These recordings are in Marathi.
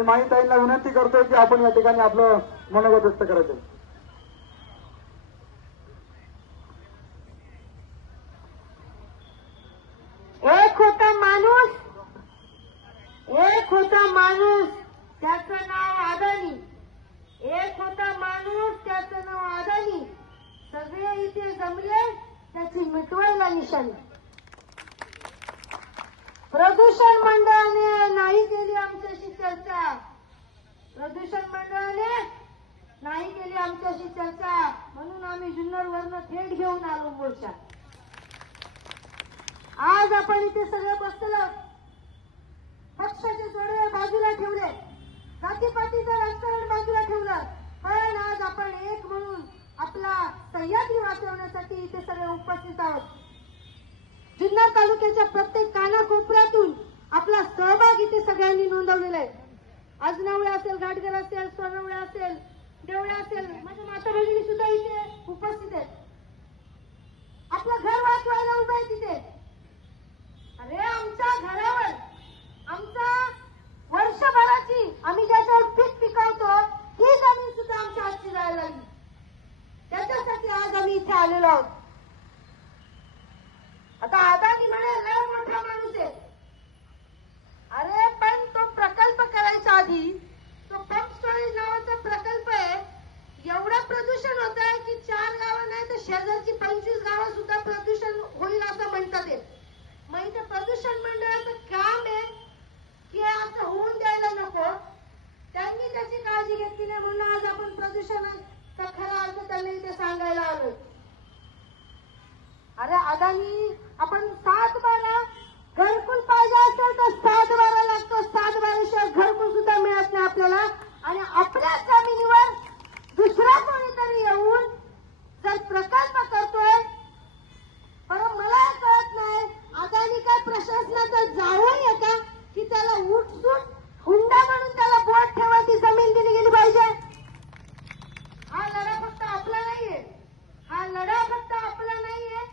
मी माहीताईंना विनंती करतोय की आपण या ठिकाणी आपलं मनोगत व्यक्त करायचं. एक होता माणूस त्याचं नाव अदानी. एक होता माणूस त्याचं नाव अदानी. सगळे इथे जमले त्याची मिटवायला निशाणी. प्रदूषण मंडळाने नाही केली आमच्याशी चर्चा. प्रदूषण मंडळाने नाही केली आमच्याशी चर्चा म्हणून आम्ही जुन्नरवरनं थेट घेऊन आलो मोर्चा. आज आपण इथे सगळं बसलो. पक्षाचे जोडे बाजूला ठेवले, जातीपातीचं राजकारण बाजूला ठेवलं, पण आज आपण एक म्हणून आपला सह्याद्री वाचवण्यासाठी इथे सगळे उपस्थित आहोत. जुन्नर तालुक्याच्या प्रत्येक कानाकोपऱ्यातून आपला सहभाग इथे सगळ्यांनी नोंदवलेला आहे. आजनावळे असेल, गाडगर असेल, सोनवळे असेल, देवळे असेल, माझ्या माता भगिनी सुद्धा इथे उपस्थित आहेत. आपलं घर वाचवायला उभं आहे तिथे. अरे आमच्या घरावर आमचा वर्षभराची आम्ही ज्याच्यावर पीक पिकवतो ही जमीन सुद्धा आमच्या हातची जायला लागली. त्याच्यासाठी आज आम्ही इथे आलेलो आहोत. आता अदानी म्हणे लय मोठा माणूस आहे. अरे पण तो प्रकल्प करायच्या आधी तो पंप स्टोरेज नावाचा प्रकल्प आहे. एवढं प्रदूषण होत आहे की 4 गावं नाही तर शेजारची 25 गावं सुद्धा प्रदूषण होईल असं म्हणतात ते. मग इथे प्रदूषण मंडळाचं काम आहे की असं होऊन द्यायला नको. त्यांनी त्याची काळजी घेतली नाही म्हणून आज आपण प्रदूषणाचा खरा अर्थ त्यांना इथे सांगायला आलोय. अरे अदानी आपण 7-12 घरकुल पाहिजे असेल तर 7-12 लागतो. 7-12 शिवाय घरकुल सुद्धा मिळत नाही आपल्याला. आणि आपल्या जमिनीवर दुसरा कोणीतरी येऊन जर प्रकल्प करतोय. बरं मला कळत नाही अदानी काय प्रशासनाचा जाऊन येता की त्याला उठसूट हुंडा म्हणून त्याला बोट ठेवा ती जमीन दिली गेली पाहिजे. हा लढा फक्त आपला नाहीये. हा लढा फक्त आपला नाहीये.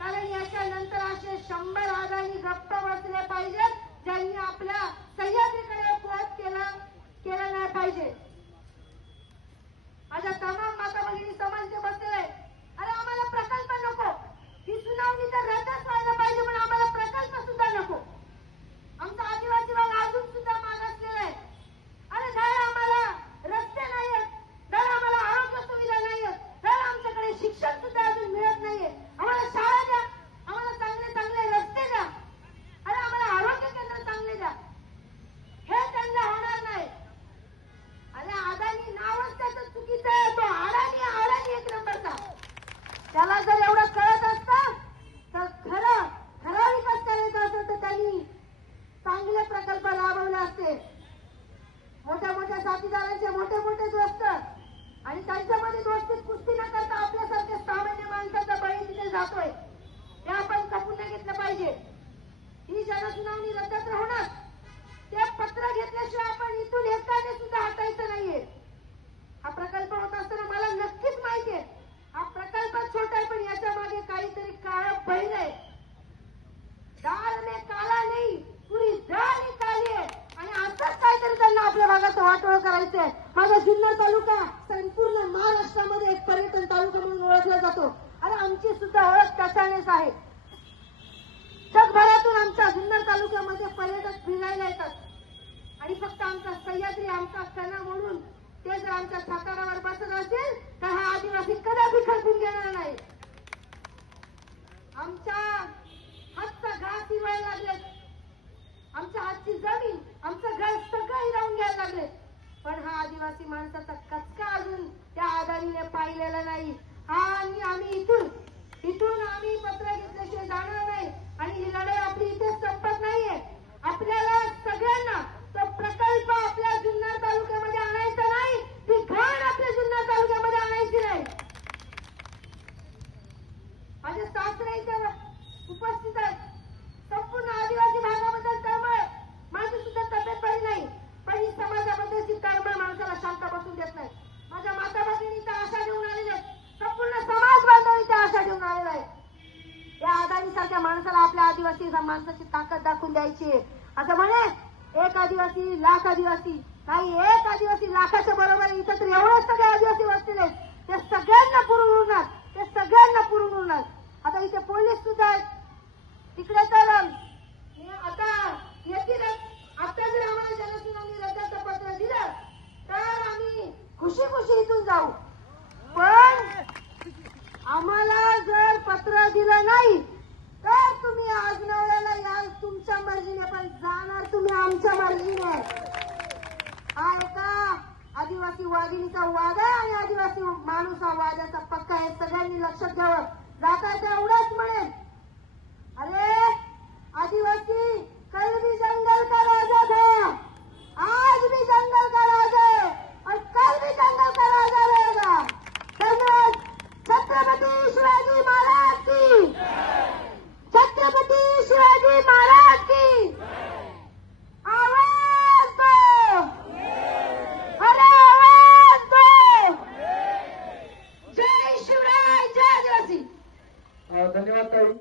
कारण याच्यानंतर असे 100 अदानी गप्प बसले पाहिजेत ज्यांनी आपल्या सह्याद्रीकडे पोत केला नाही पाहिजे. माझ्या तमाम माता भगिनी समाज बसले. अरे आम्हाला प्रकल्प नको. ही सुनावणी तर रद्दच व्हायला पाहिजे पण आम्हाला प्रकल्प सुद्धा नको. आमचा आदिवासी भाग अजून सुद्धा मागासलेला आहे. अरे धड आम्हाला रस्ते नाहीयेत, धड आम्हाला आरोग्य सुविधा नाहीयेत, धड आमच्याकडे शिक्षण सुद्धा अजून मिळत नाहीये. आम्हाला शाळा द्या, आम्हाला चांगले चांगले रस्ते द्या, अरे आम्हाला आरोग्य केंद्र चांगले द्या. हे त्यांना होणार नाही. अरे अदानी नावच त्याचं चुकीचं आहे. तो अडाणी 1 नंबरचा. त्याला जर एवढं कळत असतं तर खरा विकास करायचा असेल तर त्यांनी चांगले प्रकल्प राबवले असते. मोठ्या मोठ्या साथीदारांचे मोठे मोठे दोस्त आणि त्यांच्यामध्ये दोस्तीत कुस्ती न करता आपल्यासारख्या सामान्य माणसाचा बळी तिथे जातोय हे आपण खपून नाही घेतलं पाहिजे. ही जनसुनावणी रद्द तर होणार. ते पत्र घेतल्याशिवाय आपण इथून एकाने सुद्धा हटायचं नाहीये. हा प्रकल्प होत असताना मला नक्कीच माहितीये हा प्रकल्प छोटा आहे पण याच्या मागे काहीतरी काळं बैल आहे. दाल में काला नाही पुरी दाल ही काली आहे. आणि असंच काहीतरी त्यांना आपल्या भागाचं वाटोळ करायचंय. माझा जुन्नर तालुका संपूर्ण महाराष्ट्रामध्ये एक पर्यटन तालुका म्हणून ओळखला जातो. अरे आमची सुद्धा ओळख त्याच्यानेच आहे. जगभरातून आमच्या जुन्नर तालुक्यामध्ये पर्यटक फिरायला येतात आणि फक्त आमचा सह्याद्री आमचा कणा म्हणून ते जर आमच्या सातारावर बसत असेल तर हा आदिवासी कदापि खरपून घेणार नाही. आमच्या हातचा घास हिरवायला लागलेत, आमच्या हातची जमीन आमचं घर सगळं हिरावून घ्यायला लागले. पण हा आदिवासी माणसाचा कचका अजून त्या अदानीने पाहिलेला नाही. हा आम्ही इथून आम्ही पत्र घेतल्याशिवाय जाणार नाही. आणि ही लढाई आपली इथेच संपत नाहीये. आपल्याला सगळ्यांना तो प्रकल्प आपल्या जुन्नर तालुक्यामध्ये आणायचा नाही. ती घाण आपल्या जुन्नर तालुक्यामध्ये आणायची नाही. माझे सासरे इथे उपस्थित आहेत. संपूर्ण आदिवासी भागाबद्दल तळमळ. माझी सुद्धा तब्येत बरी नाही पण ही समाजाबद्दलची तळमळ माणसाला शांत बसून देत नाही. माझ्या माता भगिनी इथं आशा घेऊन आलेल्या आहेत. संपूर्ण समाज बांधव इथे आशा घेऊन आलेला आहे. या अदानी सारख्या माणसाला आपल्या आदिवासी माणसाची ताकद दाखवून द्यायची असं म्हणे एक आदिवासी लाख आदिवासी काही एक आदिवासी लाखाच्या बरोबर इथं तर एवढे सगळे आदिवासी बसलेले आहेत. ते सगळ्यांना पुरून उरणार, ते सगळ्यांना पुरून उरणार. आता इथे पोलीस सुद्धा आहेत. तिकडे तर आता येतीलच. आता जर आम्हाला जनसुनावणी रद्दाचं पत्र दिलं तर आम्ही खुशी खुशी इथून जाऊ. पण आम्हाला जर पत्र दिलं नाही तर तुम्ही आज नवऱ्याला याल तुमच्या मर्जीने, पण जाणार तुम्ही आमच्या मर्जीने. हा एका आदिवासी वाघिणीचा वाद आहे आणि आदिवासी माणूस हा वादाचा पक्का आहे. सगळ्यांनी लक्षात घ्यावं. जाता एवढंच म्हणेल, अरे आदिवासी कल भी जंगल का राजा था, आज भी जंगल का राजा है और कल भी जंगल का राजा रहेगा. धन्यवाद. छत्रपती शिवाजी महाराज की, छत्रपती शिवाजी महाराज की. आवाज दो, अरे आवाज दो. जय शिवराय, जय आदिवासी. धन्यवाद ताई.